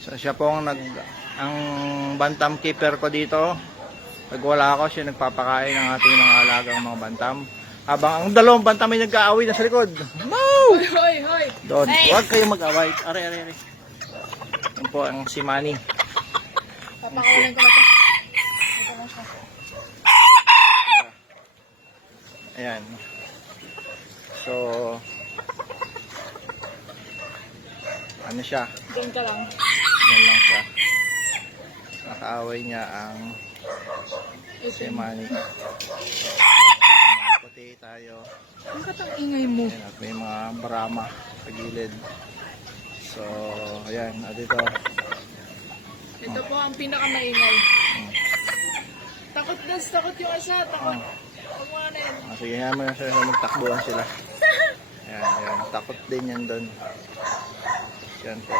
So siya po ang bantam keeper ko dito. Pag wala ako, siya nagpapakain ng ating mga alagang mga bantam. Habang ang dalawang bantam ay nag-aaway na sa likod. Moo! Hoy, hoy, hoy. Doon, huwag kayong mag-away. Are. Yan po ang si Manny. Papakawalan ko na to. Ito na siya. Ayan. So, ano siya? Diyan ka lang. Yan lang siya. Nakaaway niya ang si Manny. Puti tayo. Ang katang ingay mo. Ayan, at may mga barama sa gilid. So, ayan. At ito. Ito po ang pinakamaingay. Takot yung isa. Takot. Huwag mo na yan. Sige, nga mo na sila magtakbuhan sila. Ayan. Takot din yan doon. Yan po.